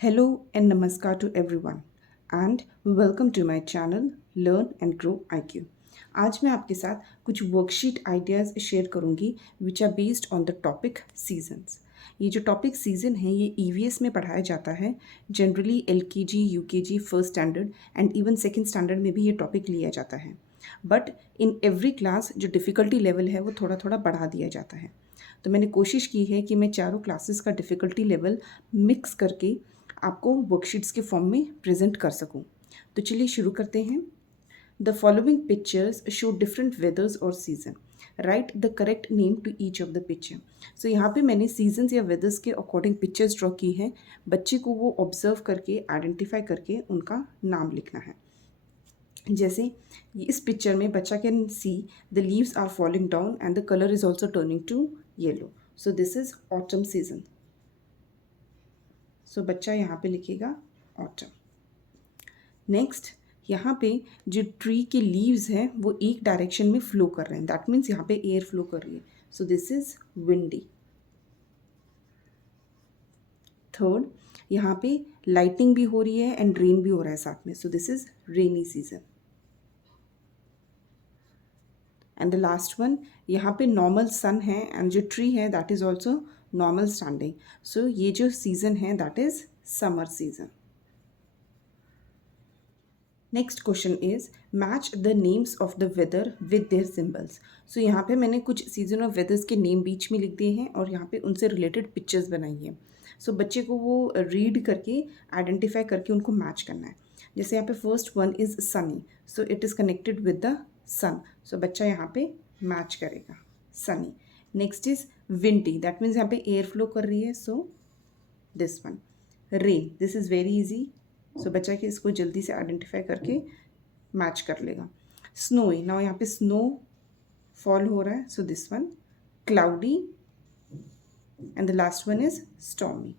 Hello and namaskar to everyone and welcome to my channel Learn and Grow IQ। आज मैं आपके साथ कुछ वर्कशीट आइडियाज़ शेयर करूंगी which are based on the topic seasons. ये जो टॉपिक सीजन है ये ईवीएस में पढ़ाया जाता है। Generally LKG, UKG, first standard and even second standard में भी ये टॉपिक लिया जाता है। बट इन एवरी क्लास जो डिफ़िकल्टी लेवल है वो थोड़ा थोड़ा बढ़ा दिया जाता है। तो मैंने कोशिश की है कि मैं चारों क्लासेस का डिफ़िकल्टी लेवल मिक्स करके आपको वर्कशीट्स के फॉर्म में प्रेजेंट कर सकूं। तो चलिए शुरू करते हैं। The following pictures show different weathers और season. Right the correct name to each of the picture. So यहाँ पे मैंने सीजन्स या वेदर्स के अकॉर्डिंग पिक्चर्स ड्रॉ की है। बच्चे को वो ऑब्जर्व करके आइडेंटिफाई करके उनका नाम लिखना है। जैसे इस पिक्चर में बच्चा can see the leaves are falling down and the colour is also turning to yellow. So this is autumn season. So बच्चा यहाँ पे लिखेगा ऑटम। नेक्स्ट यहाँ पे जो ट्री के लीव्स हैं वो एक डायरेक्शन में फ्लो कर रहे हैं, दैट मीन्स यहाँ पे एयर फ्लो कर रही है। So this is windy. Third, यहाँ पे लाइटिंग भी हो रही है एंड रेन भी हो रहा है साथ में। So this is rainy season. And the last one, यहाँ पे नॉर्मल सन है एंड जो ट्री है that is also normal standing. So ये जो सीजन है that is summer season. Next question is match the names of the weather with their symbols. So यहाँ पे मैंने कुछ सीजन ऑफ वेदर्स के नेम बीच में लिख दिए हैं और यहाँ पे उनसे रिलेटेड पिक्चर्स बनाई हैं। सो बच्चे को वो रीड करके आइडेंटिफाई करके उनको मैच करना है। जैसे यहाँ पे first one is sunny, so it is connected with the sun. So बच्चा यहाँ पे मैच करेगा sunny. Next is windy, that means यहाँ पे एयर फ्लो कर रही है। So this one. Rain, this is very easy. So बच्चा के इसको जल्दी से आइडेंटिफाई करके मैच कर लेगा। स्नोई, नाउ यहाँ पे स्नो फॉल हो रहा है। So this one. Cloudy and the last one is stormy.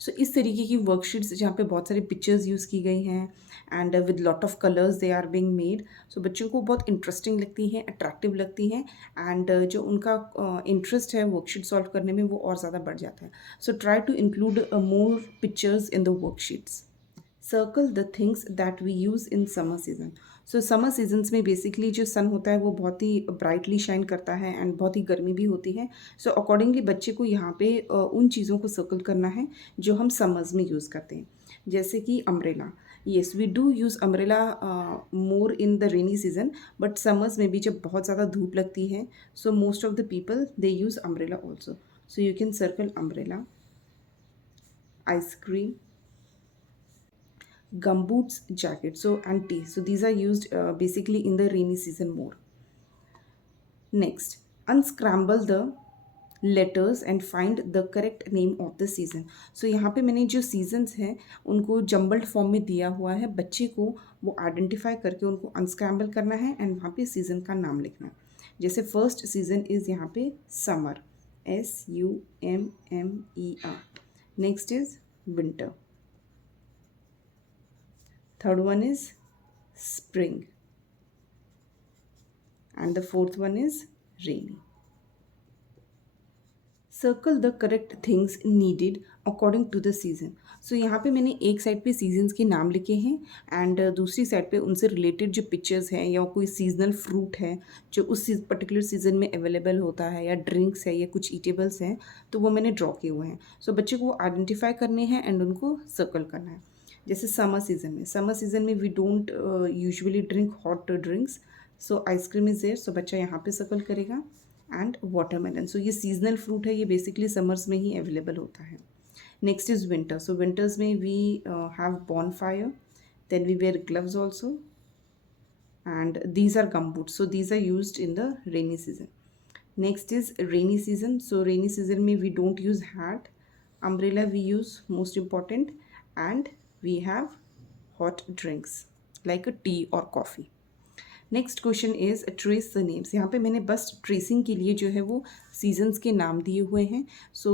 So इस तरीके की वर्कशीट्स जहाँ पे बहुत सारी पिक्चर्स यूज़ की गई हैं and with lot of colours they are being made. So बच्चों को बहुत इंटरेस्टिंग लगती हैं, अट्रैक्टिव लगती हैं एंड जो उनका इंटरेस्ट है वर्कशीट सॉल्व करने में वो और ज़्यादा बढ़ जाता है। So try to include more pictures in the worksheets. Circle the things that we use in summer season. So summer seasons में बेसिकली जो सन होता है वो बहुत ही ब्राइटली शाइन करता है एंड बहुत ही गर्मी भी होती है। सो अकॉर्डिंगली बच्चे को यहाँ पे उन चीज़ों को सर्कल करना है जो हम समर्स में यूज़ करते हैं। जैसे कि umbrella, yes we do use umbrella more in the rainy season, but summers में भी जब बहुत ज़्यादा धूप लगती है so most of the people they use umbrella also. So you can circle umbrella, ice cream, gumboots, jacket, so and tea. So these are used basically in the rainy season more. Next, unscramble the letters and find the correct name of the season. So यहाँ पे मैंने जो seasons हैं उनको jumbled form में दिया हुआ है। बच्चे को वो identify करके उनको unscramble करना है एंड वहाँ पे season का नाम लिखना है। जैसे first season is यहाँ पे summer, SUMMER. Next is winter. Third one is spring and the fourth one is rainy. Circle the correct things needed according to the season. So यहाँ पे मैंने एक साइड पे सीजन्स के नाम लिखे हैं एंड दूसरी साइड पे उनसे रिलेटेड जो पिक्चर्स हैं या कोई सीजनल फ्रूट है जो उस पर्टिकुलर सीजन में अवेलेबल होता है या ड्रिंक्स है या कुछ ईटेबल्स हैं तो वो मैंने ड्रॉ किए हुए हैं। सो बच्चे को आइडेंटिफाई करने हैं एंड उनको सर्कल करना है। जैसे समर सीजन में we don't usually drink hot drinks, so ice cream is there. So बच्चा यहाँ पे सर्कल करेगा एंड वाटरमेलन। सो ये सीजनल फ्रूट है, ये बेसिकली समर्स में ही अवेलेबल होता है। Next is winter. So winters में we have bonfire, then we wear gloves also and these are gumboots. So these are used in the rainy season. Next is rainy season. So rainy season में we don't use hat, umbrella we use most important and we have hot drinks like a tea or coffee. Next question is trace the names. यहाँ पे मैंने बस tracing के लिए जो है वो सीजन्स के नाम दिए हुए हैं। So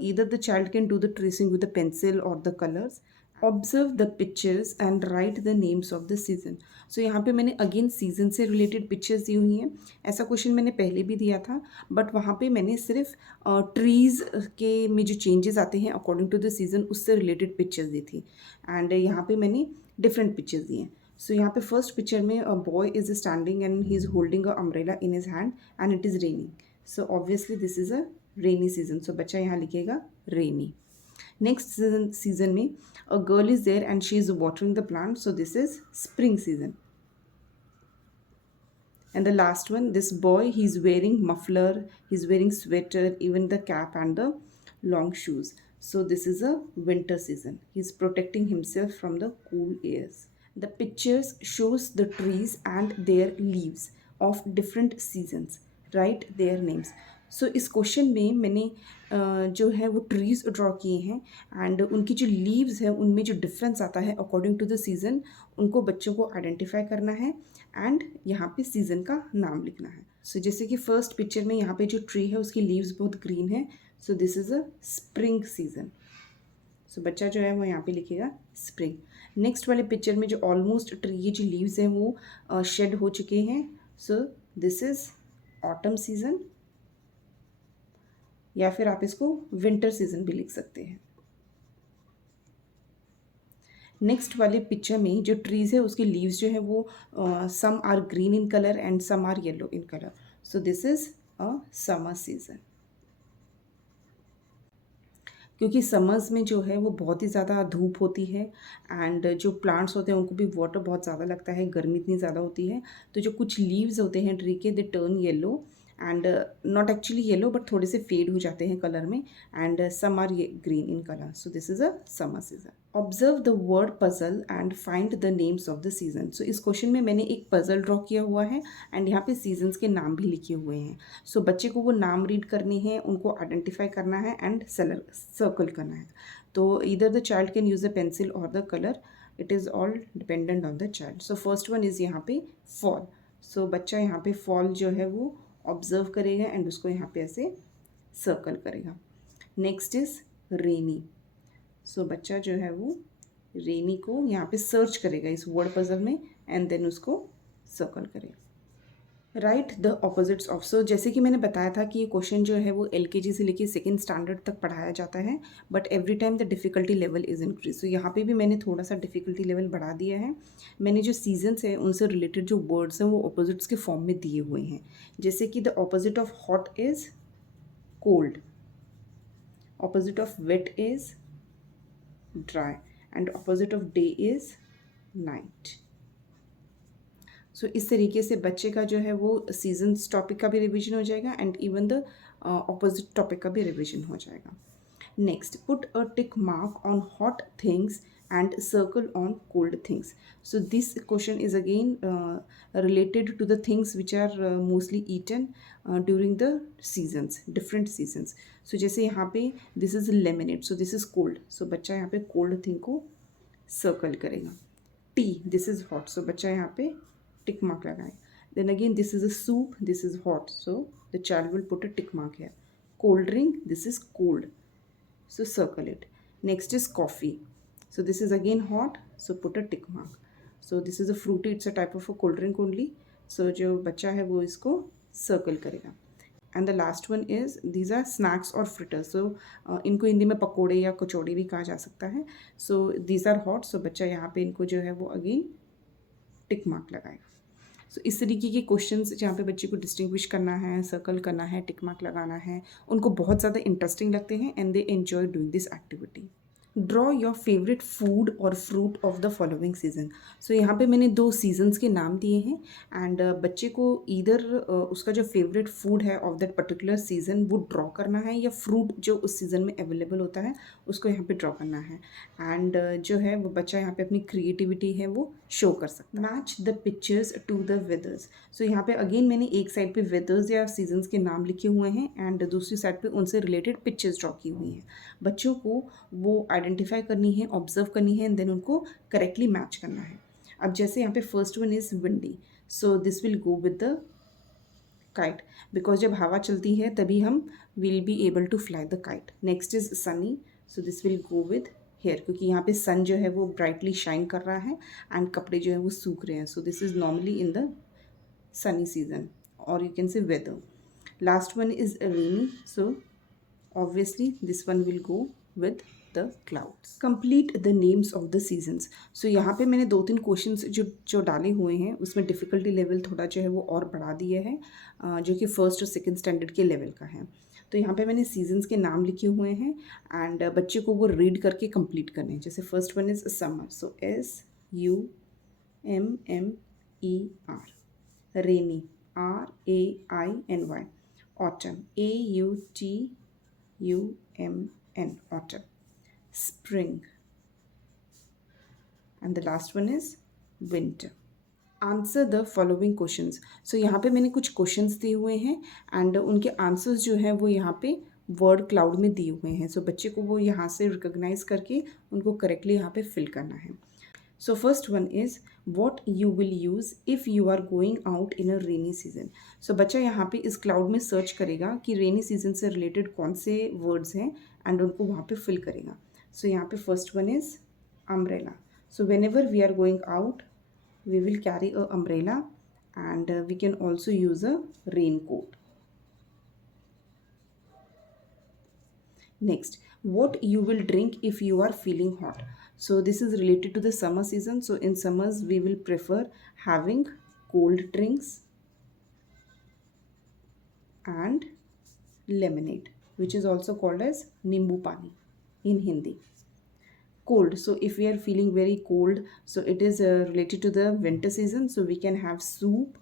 either the child can do the tracing with the pencil और the colours. Observe the pictures and write the names of the season. So यहाँ पे मैंने अगेन सीजन से रिलेटेड पिक्चर्स दी हुई हैं। ऐसा क्वेश्चन मैंने पहले भी दिया था, बट वहाँ पे मैंने सिर्फ ट्रीज़ के में जो चेंजेस आते हैं अकॉर्डिंग टू द सीज़न उससे रिलेटेड पिक्चर्स दी थी। एंड यहाँ पे मैंने डिफरेंट पिक्चर्स दिए हैं। सो यहाँ पे फर्स्ट पिक्चर में a boy is standing and he is holding a umbrella in his hand and it is raining. So obviously this is a rainy season, so बच्चा यहाँ लिखेगा रेनी। नेक्स्ट सीजन में a girl is there and she is watering the plant, so this is spring season. And the last one, this boy, he's wearing muffler, he's wearing sweater, even the cap and the long shoes. So this is a winter season. He's protecting himself from the cool airs. The pictures shows the trees and their leaves of different seasons. Write their names. सो इस question में मैंने जो है वो trees draw किए हैं and उनकी जो लीव्स है उनमें जो डिफरेंस आता है अकॉर्डिंग टू द सीज़न उनको बच्चों को आइडेंटिफाई करना है एंड यहाँ पे सीज़न का नाम लिखना है। सो जैसे कि फर्स्ट पिक्चर में यहाँ पे जो ट्री है उसकी लीव्स बहुत ग्रीन है, so this is a spring season. So बच्चा जो है वो यहाँ पे लिखेगा स्प्रिंग। नेक्स्ट वाले पिक्चर में जो ऑलमोस्ट ट्री की जो लीव्स हैं वो शेड हो चुके हैं, so this is autumn season, या फिर आप इसको विंटर सीजन भी लिख सकते हैं। नेक्स्ट वाले पिक्चर में जो ट्रीज़ है उसकी लीव्स जो है वो some are green in colour and some are yellow in colour, so this is a summer season. क्योंकि समर्स में जो है वो बहुत ही ज़्यादा धूप होती है एंड जो प्लांट्स होते हैं उनको भी वाटर बहुत ज़्यादा लगता है, गर्मी इतनी ज़्यादा होती है, तो जो कुछ लीव्स होते हैं ट्री के they turn yellow and not actually yellow but थोड़े से फेड हो जाते हैं कलर में and some are green in colour, so this is a summer season. Observe the word puzzle and find the names of the season. So इस question में मैंने एक पजल ड्रॉ किया हुआ है एंड यहाँ पे सीजन्स के नाम भी लिखे हुए हैं। सो बच्चे को वो नाम रीड करने हैं, उनको आइडेंटिफाई करना है एंड सर्कल करना है। तो इधर the child can use a pencil और the colour, it is all dependent on the child. So first one is यहाँ पे फॉल, सो बच्चा यहाँ पे फॉल जो है वो ऑब्जर्व करेगा एंड उसको यहाँ पे ऐसे सर्कल करेगा। नेक्स्ट इज़ रेनी, सो बच्चा जो है वो रेनी को यहाँ पे सर्च करेगा इस वर्ड पजल में एंड देन उसको सर्कल करेगा। राइट द ऑपोजिट्स ऑफ, सो जैसे कि मैंने बताया था कि ये क्वेश्चन जो है वो LKG से लेके सेकेंड स्टैंडर्ड तक पढ़ाया जाता है, but every time the difficulty level is increase. So यहाँ पे भी मैंने थोड़ा सा डिफ़िकल्टी लेवल बढ़ा दिया है। मैंने जो सीजन्स हैं उनसे रिलेटेड जो वर्ड्स हैं वो ऑपोजिट्स के फॉर्म में दिए हुए हैं, जैसे कि the opposite of hot is cold, opposite of wet is dry and opposite of day is night. So इस तरीके से बच्चे का जो है वो सीजन्स टॉपिक का भी रिवीजन हो जाएगा and even the opposite topic का भी रिवीजन हो जाएगा। Next, put a tick mark on hot things and circle on cold things. So this question is again related to the things which are mostly eaten during the seasons, different seasons. So जैसे यहाँ पे this is lemonade, so this is cold, so बच्चा यहाँ पे cold thing को circle करेगा। tea, this is hot, so बच्चा यहाँ पे tick mark लगाएगा। Then again this is a soup, this is hot, so the child will put a tick mark here। cold drink, this is cold, so circle it। next is coffee, so this is again hot, so put a tick mark। so this is a fruity, it's a type of a cold drink only, so जो बच्चा है वो इसको circle करेगा। And the last one is these are snacks और fritters, so इनको हिंदी में पकोड़े या कचौड़ी भी कहा जा सकता है। सो दीज आर हॉट, सो बच्चा यहाँ पे इनको जो है वो अगेन टिक मार्क लगाएगा। सो इस तरीके के क्वेश्चंस जहाँ पे बच्चे को डिस्टिंग्विश करना है, सर्कल करना है, टिक मार्क लगाना है, उनको बहुत ज़्यादा इंटरेस्टिंग लगते हैं and they enjoy doing this activity. Draw your favourite food और fruit of the following season. So यहाँ पे मैंने 2 सीजन्स के नाम दिए हैं एंड बच्चे को ईदर उसका जो फेवरेट फूड है ऑफ दैट पर्टिकुलर सीजन वो ड्रॉ करना है, या फ्रूट जो उस सीज़न में अवेलेबल होता है उसको यहाँ पे ड्रॉ करना है एंड जो है वो बच्चा यहाँ पे अपनी क्रिएटिविटी है वो शो कर सकता है। Match the pictures to the weathers, so यहाँ पे अगेन मैंने एक साइड पे वेदर्स या सीजन्स के नाम लिखे हुए हैं एंड दूसरी साइड पे उनसे रिलेटेड पिक्चर्स ड्रॉ की हुई हैं। बच्चों को वो आइडेंटिफाई करनी है, ऑब्जर्व करनी है एंड देन उनको करेक्टली मैच करना है। अब जैसे यहाँ पे first one is windy, so this will go with the kite, because जब हवा चलती है तभी हम will be able to fly the kite. Next is sunny, so this will go with hair, क्योंकि यहाँ पे सन जो है वो ब्राइटली शाइन कर रहा है एंड कपड़े जो है वो सूख रहे हैं. So this is normally in the sunny season, or you can say weather. Last one is rainy, so obviously this one will go with the clouds. Complete the names of the seasons. So यहाँ पे मैंने 2-3 questions जो डाले हुए हैं उसमें difficulty level थोड़ा जो है वो और बढ़ा दिया है, जो कि फर्स्ट और सेकंड स्टैंडर्ड के लेवल का है. तो यहाँ पे मैंने सीजन्स के नाम लिखे हुए हैं एंड बच्चे को वो रीड करके कंप्लीट करने हैं. जैसे first one is summer, so SUMMER. Rainy, RAINY. Autumn, AUTUMN. Autumn. Spring, and the last one is winter. Answer the following questions. So यहाँ पे मैंने कुछ क्वेश्चंस दिए हुए हैं एंड उनके आंसर्स जो हैं वो यहाँ पे वर्ड क्लाउड में दिए हुए हैं. सो बच्चे को वो यहाँ से रिकॉग्नाइज करके उनको करेक्टली यहाँ पे फिल करना है. So first one is what you will use if you are going out in a rainy season. So बच्चा यहाँ पे इस क्लाउड में सर्च करेगा कि रेनी सीजन से रिलेटेड कौन से वर्ड्स हैं एंड उनको वहाँ पे फिल करेगा. सो यहाँ पे first one is umbrella. So whenever we are going out we will carry a umbrella and we can also use a raincoat. Next, what you will drink if you are feeling hot. So this is related to the summer season. So in summers we will prefer having cold drinks and lemonade, which is also called as nimbu pani in Hindi. Cold, so if we are feeling very cold, so it is related to the winter season. So we can have soup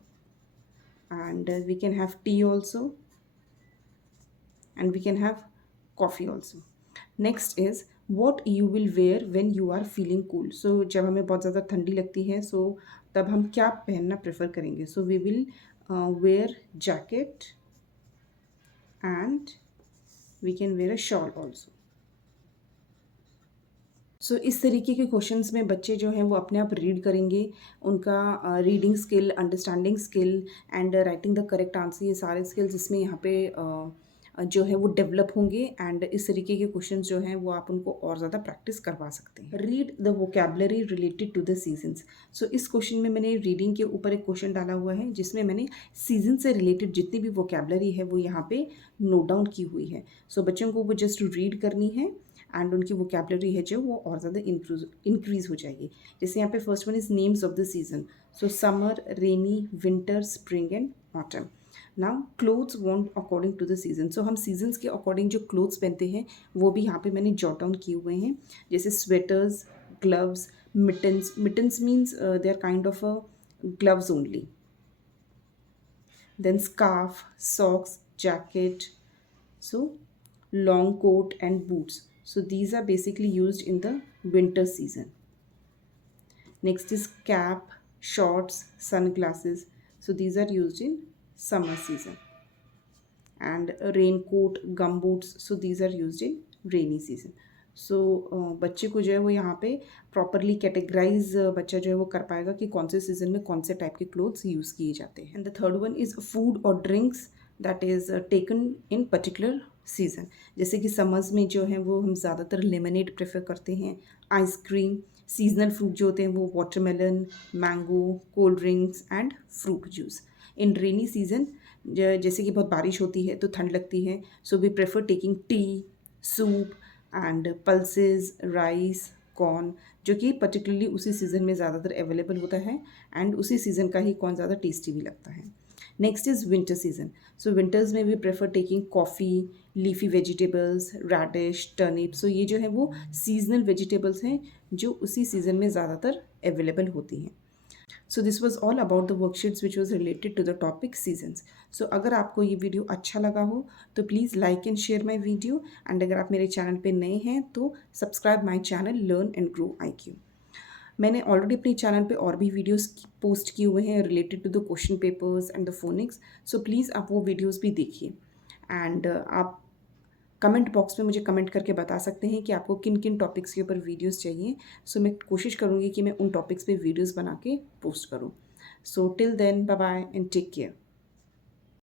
and we can have tea also, and we can have coffee also. Next is what you will wear when you are feeling cool. So जब हमें बहुत ज़्यादा ठंडी लगती है so तब हम क्या पहनना प्रेफर करेंगे. So we will wear jacket and we can wear a shawl also. सो इस तरीके के क्वेश्चंस में बच्चे जो हैं वो अपने आप रीड करेंगे. उनका reading skill, understanding skill and writing the correct answer, ये सारे स्किल्स इसमें यहाँ पे जो है वो डेवलप होंगे एंड इस तरीके के क्वेश्चंस जो हैं वो आप उनको और ज़्यादा प्रैक्टिस करवा सकते हैं. Read the vocabulary related to the seasons. So इस क्वेश्चन में मैंने रीडिंग के ऊपर एक क्वेश्चन डाला हुआ है जिसमें मैंने सीजन से रिलेटेड जितनी भी वोकेबलरी है वो यहाँ पे नोट डाउन की हुई है. सो बच्चों को वो जस्ट रीड करनी है एंड उनकी वोकेबलरी है जो वो और ज़्यादा इंक्रीज़ हो जाएगी. जैसे यहाँ पे first one is names of the season. So summer, rainy, winter, spring and autumn. Now clothes want according to the season. So हम सीजन्स के अकॉर्डिंग जो क्लोथ्स पहनते हैं वो भी यहाँ पे मैंने जॉट डाउन किए हुए हैं. जैसे sweaters, gloves, mittens. Mittens means they are kind of a gloves only. Then scarf, socks, jacket, so long coat and boots. So these are basically used in the winter season. Next is cap, shorts, sunglasses. So these are used in summer season. And a raincoat, gumboots. So these are used in rainy season. सो बच्चे को जो है वो यहाँ पे properly categorise बच्चा जो है वो कर पाएगा कि कौन से सीजन में कौन से टाइप के क्लोथ्स यूज़ किए जाते हैं. And the third one is food और drinks that is taken in particular season. जैसे कि समर्स में जो है वो हम ज़्यादातर लेमनेड प्रेफर करते हैं, आइसक्रीम. सीजनल फ्रूट जो होते हैं वो watermelon, mango, cold drinks and fruit juice. In rainy season जैसे कि बहुत बारिश होती है तो ठंड लगती है, so we prefer taking tea, soup and pulses, rice, corn, जो कि पर्टिकुलरली उसी सीज़न में ज़्यादातर अवेलेबल होता है एंड उसी सीज़न का ही कॉर्न ज़्यादा टेस्टी भी लगता है. Next is winter season. So winters में we prefer taking coffee, leafy vegetables, radish, turnip. So ये जो है वो सीजनल वेजिटेबल्स हैं जो उसी सीज़न में ज़्यादातर अवेलेबल होती हैं. So this was all about the worksheets which was related to the topic seasons. So अगर आपको ये वीडियो अच्छा लगा हो तो please like and share my video and अगर आप मेरे चैनल पे नए हैं तो subscribe my channel learn and grow IQ. मैंने ऑलरेडी अपने चैनल पे और भी वीडियोस पोस्ट किए हुए हैं related to the question papers and the phonics. So please आप वो वीडियोस भी देखिए एंड आप कमेंट बॉक्स में मुझे कमेंट करके बता सकते हैं कि आपको किन किन टॉपिक्स के ऊपर वीडियोस चाहिए. सो मैं कोशिश करूँगी कि मैं उन टॉपिक्स पे वीडियोस बना के पोस्ट करूँ. So till then, bye bye and take care.